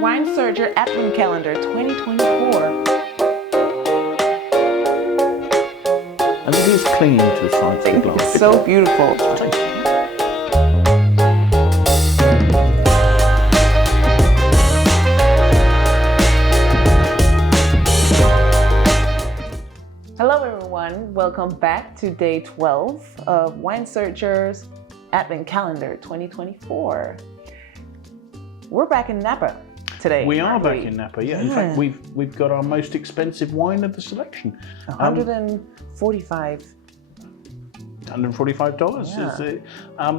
Wine Surger Advent Calendar 2024. And it is clinging to the sides of the glass. It's so beautiful. Hello everyone, welcome back to day 12 of Wine Surger's Advent Calendar 2024. We're back in Napa today. We are back in Napa, yeah. In fact, we've got our most expensive wine of the selection. $145. $145 is it?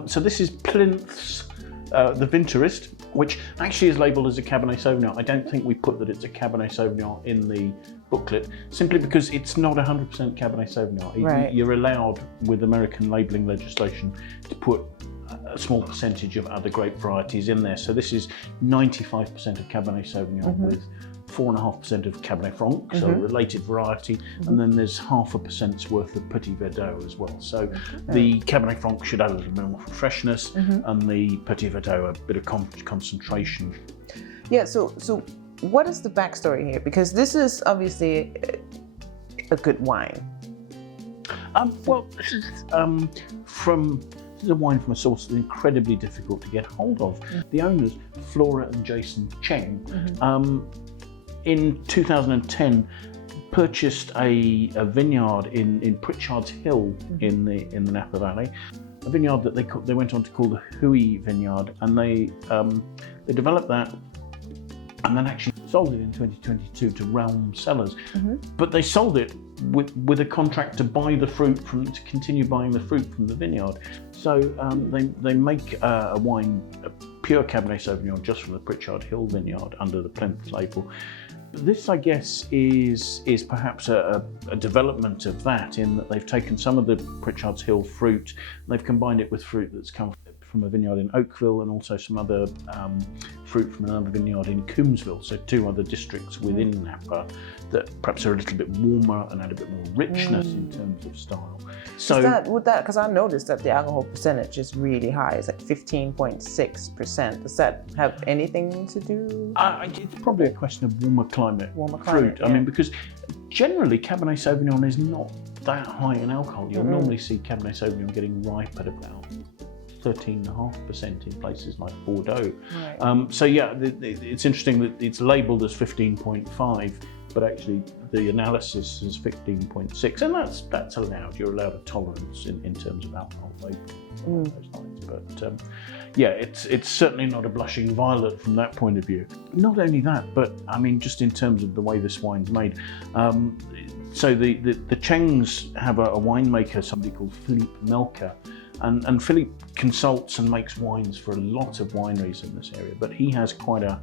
So this is Plinth's, the Vintruist, which actually is labelled as a Cabernet Sauvignon. I don't think we put that it's a Cabernet Sauvignon in the booklet, simply because it's not 100% Cabernet Sauvignon. Right. You're allowed, with American labelling legislation, to put a small percentage of other grape varieties in there. So this is 95% of Cabernet Sauvignon with 4.5% of Cabernet Franc, so a related variety, and then there's 0.5% worth of Petit Verdot as well. So the Cabernet Franc should add a little bit more freshness, and the Petit Verdot a bit of concentration. Yeah, so what is the backstory here? Because this is obviously a good wine. Well, this is This is a wine from a source that's incredibly difficult to get hold of. The owners, Flora and Jason Chang, in 2010 purchased a vineyard in Pritchard Hill in the Napa Valley, a vineyard that they went on to call the Houyi Vineyard, and they developed that and then actually sold it in 2022 to Realm Cellars. But they sold it with a contract to buy the fruit to continue buying the fruit from the vineyard. So they make a wine, a pure Cabernet Sauvignon, just from the Pritchard Hill vineyard under the Plinth label. But this, I guess, is perhaps a development of that, in that they've taken some of the Pritchard Hill fruit and they've combined it with fruit that's come from a vineyard in Oakville, and also some other fruit from another vineyard in Coombsville, so two other districts within Napa that perhaps are a little bit warmer and add a bit more richness in terms of style. So because I noticed that the alcohol percentage is really high, it's like 15.6%. Does that have anything to do? It's probably a question of warmer climate fruit. Yeah. I mean, because generally Cabernet Sauvignon is not that high in alcohol. You'll normally see Cabernet Sauvignon getting ripe at about 13.5% in places like Bordeaux. Right. So yeah, it's interesting that it's labelled as 15.5, but actually the analysis is 15.6, and that's allowed. You're allowed a tolerance in terms of alcohol labelling those lines. But yeah, it's certainly not a blushing violet from that point of view. Not only that, but I mean, just in terms of the way this wine's made. So the Changs have a winemaker, somebody called Philippe Melka. And Philippe consults and makes wines for a lot of wineries in this area, but he has quite a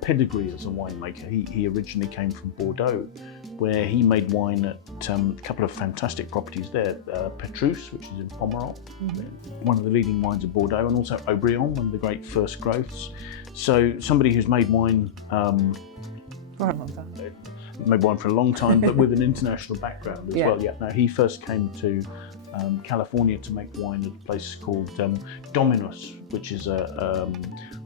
pedigree as a winemaker. He originally came from Bordeaux, where he made wine at a couple of fantastic properties there, Vintruist, which is in Pomerol, one of the leading wines of Bordeaux, and also Haut-Brion, one of the great first growths. So somebody who's made wine For a long time. Made wine for a long time, but with an international background as well. Yeah. Now, he first came to California to make wine at a place called Dominus, which is a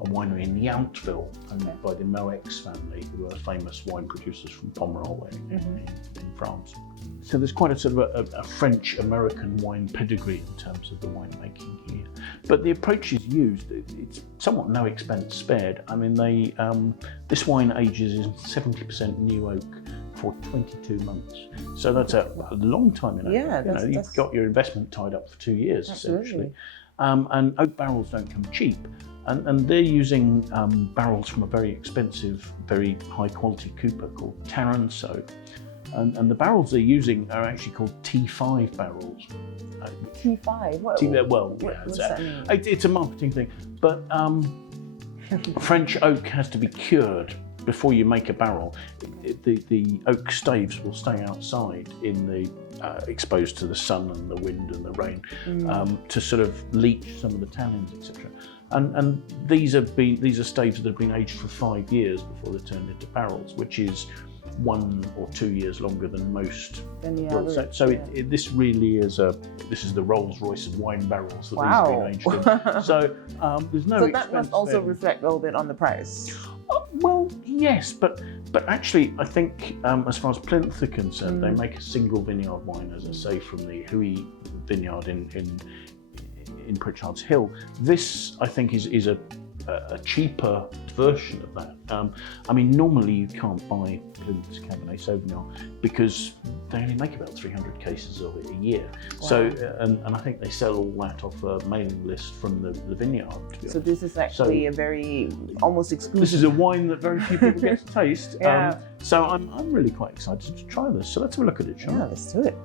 winery in Yountville, owned by the Moex family, who are famous wine producers from Pomerol in France. So there's quite a sort of a French-American wine pedigree in terms of the winemaking here. But the approach is used, it's somewhat no expense spared. I mean, this wine ages in 70% new oak for 22 months. So that's a long time in oak. Yeah, you've got your investment tied up for 2 years, essentially. And oak barrels don't come cheap. And they're using barrels from a very expensive, very high quality cooper called Taranto. And the barrels they're using are actually called T5 barrels. T5? What does that mean? It's a marketing thing. But French oak has to be cured before you make a barrel. The oak staves will stay outside in the exposed to the sun and the wind and the rain to sort of leach some of the tannins, etc. And these are staves that have been aged for 5 years before they're turned into barrels, which is 1 or 2 years longer than most. This really is this is the Rolls-Royce of wine barrels that these have been aged in. So there's no. So that must also reflect a little bit on the price. Well, yes, but actually, I think as far as Plinth are concerned, they make a single vineyard wine, as I say, from the Houyi Vineyard in Pritchard Hill. This, I think, is a cheaper version of that. I mean, normally you can't buy Plinth's Cabernet Sauvignon because they only make about 300 cases of it a year. Wow. So, and I think they sell all that off a mailing list from the vineyard. So this is actually a very almost exclusive. This is a wine that very few people get to taste. Yeah. So I'm really quite excited to try this. So let's have a look at it, shall we? Yeah, let's do it.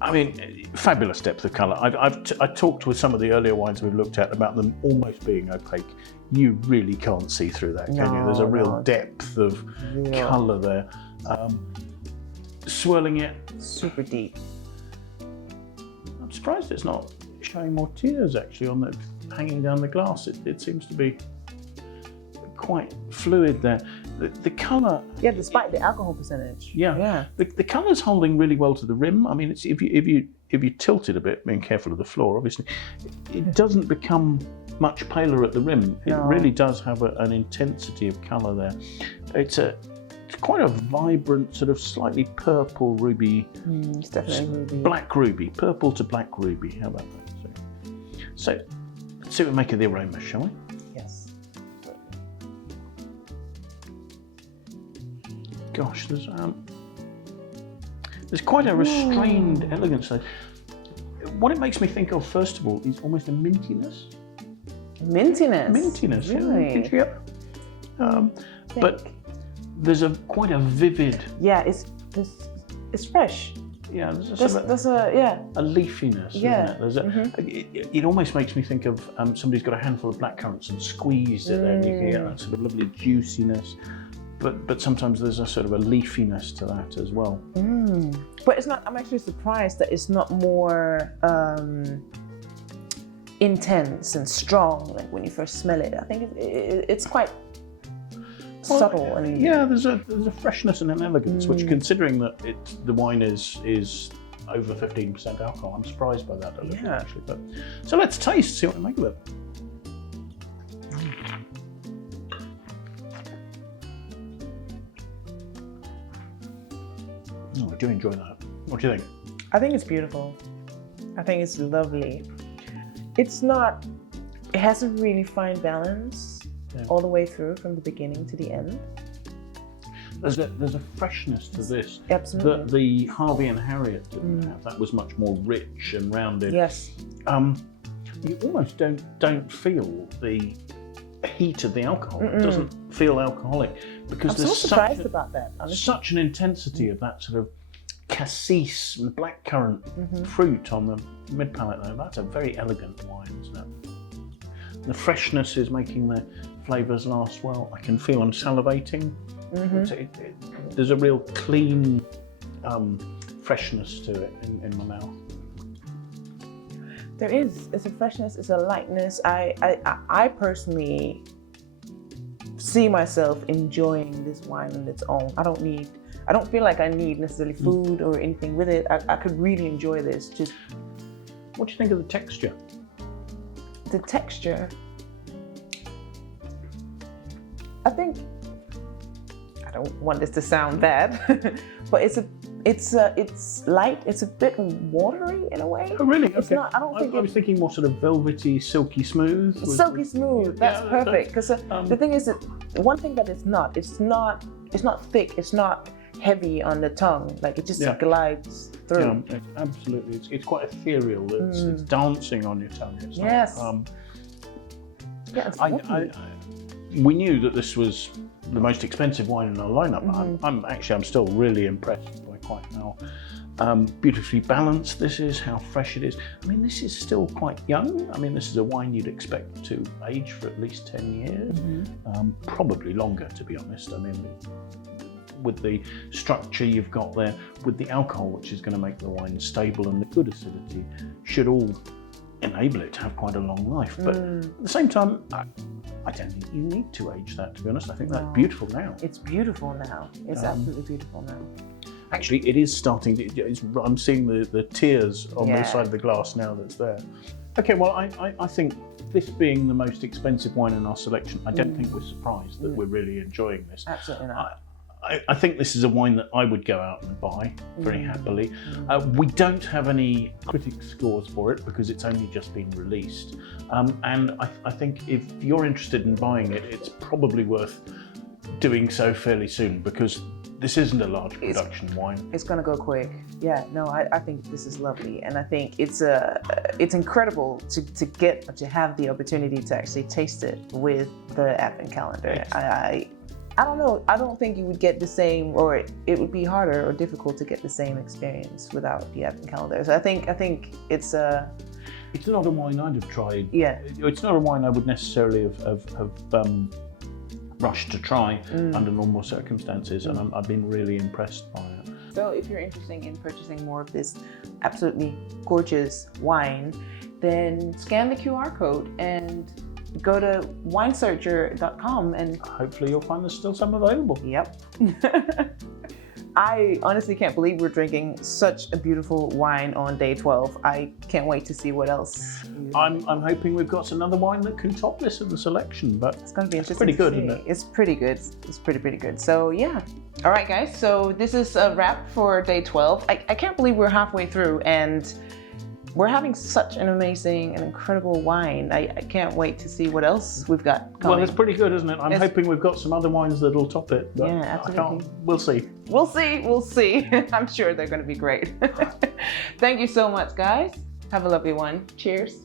I mean, fabulous depth of colour. I talked with some of the earlier wines we've looked at about them almost being opaque. You really can't see through that, can you? There's a real depth of colour there. Swirling it. Super deep. I'm surprised it's not showing more tears actually on the hanging down the glass. It seems to be quite fluid there. The colour. Yeah, despite the alcohol percentage. Yeah. The colour's holding really well to the rim. I mean, it's if you tilt it a bit, being careful of the floor, obviously, it doesn't become much paler at the rim. It really does have an intensity of colour there. It's quite a vibrant, sort of slightly purple ruby. It's definitely ruby. Black ruby, purple to black ruby. How about that? So let's see what we make of the aroma, shall we? Yes. Gosh, there's quite a restrained elegance there. What it makes me think of, first of all, is almost a mintiness. Mintiness, really? Yeah. But there's quite a vivid. Yeah, it's fresh. Yeah, there's a leafiness. Yeah. Isn't it? It almost makes me think of somebody's got a handful of blackcurrants and squeezed it, and you can get that sort of lovely juiciness. But sometimes there's a sort of a leafiness to that as well. But it's not. I'm actually surprised that it's not more intense and strong. Like when you first smell it, I think it's quite subtle. And yeah, there's a freshness and an elegance, which, considering that the wine is over 15% alcohol, I'm surprised by that a little actually. But so let's taste, see what we make of it. Oh, I do enjoy that. What do you think? I think it's beautiful. I think it's lovely. It has a really fine balance all the way through from the beginning to the end. There's a freshness to this. Absolutely. That the Harvey and Harriet didn't have. That was much more rich and rounded. Yes. You almost don't feel the heat of the alcohol. It doesn't feel alcoholic because I'm so surprised about that. Honestly. Such an intensity of that sort of cassis and blackcurrant fruit on the mid palate there. That's a very elegant wine, isn't it? The freshness is making the flavours last well. I can feel I'm salivating. There's a real clean freshness to it in my mouth. There is. It's a freshness. It's a lightness. I personally see myself enjoying this wine on its own. I don't feel like I need necessarily food or anything with it. I could really enjoy this. Just. What do you think of the texture? The texture. I think. I don't want this to sound bad, but it's light. It's a bit watery in a way. Oh, really? Okay. It's not. I was thinking more sort of velvety, silky smooth. Silky smooth. That's perfect. Because the thing is that one thing that it's not thick. It's not heavy on the tongue. Like it just glides through. Yeah, absolutely. It's quite ethereal. It's dancing on your tongue. It's yes. Not, we knew that this was the most expensive wine in our lineup. I'm still really impressed by quite how beautifully balanced this is, how fresh it is. I mean, this is still quite young. I mean, this is a wine you'd expect to age for at least 10 years, probably longer, to be honest. I mean, with the structure you've got there, with the alcohol, which is going to make the wine stable, and the good acidity should all enable it to have quite a long life. But at the same time, I don't think you need to age that, to be honest. I think that's beautiful now. It's beautiful now. It's absolutely beautiful now. Actually, it is starting to, I'm seeing the tears on the side of the glass now that's there. Okay, well, I think this being the most expensive wine in our selection, I don't think we're surprised that we're really enjoying this. Absolutely not. I think this is a wine that I would go out and buy very happily. We don't have any critic scores for it because it's only just been released. And I think if you're interested in buying it, it's probably worth doing so fairly soon because this isn't a large production wine. It's gonna go quick. Yeah, no, I think this is lovely, and I think it's incredible to have the opportunity to actually taste it with the Advent calendar. I don't know. I don't think you would get the same, or it would be harder or difficult to get the same experience without the Advent calendar. So I think it's It's not a wine I'd have tried. Yeah. It's not a wine I would necessarily have rushed to try under normal circumstances, and I've been really impressed by it. So if you're interested in purchasing more of this absolutely gorgeous wine, then scan the QR code and go to winesearcher.com and hopefully you'll find there's still some available. Yep. I honestly can't believe we're drinking such a beautiful wine on day 12. I can't wait to see what else. I'm hoping we've got another wine that can top this in the selection, but it's going to be interesting. Pretty good, isn't it? It's pretty good. It's pretty good. So yeah. All right, guys. So this is a wrap for day 12. I can't believe we're halfway through and we're having such an amazing and incredible wine. I can't wait to see what else we've got coming. Well, it's pretty good, isn't it? I'm hoping we've got some other wines that'll top it. But yeah, absolutely. We'll see. We'll see. I'm sure they're going to be great. Thank you so much, guys. Have a lovely one. Cheers.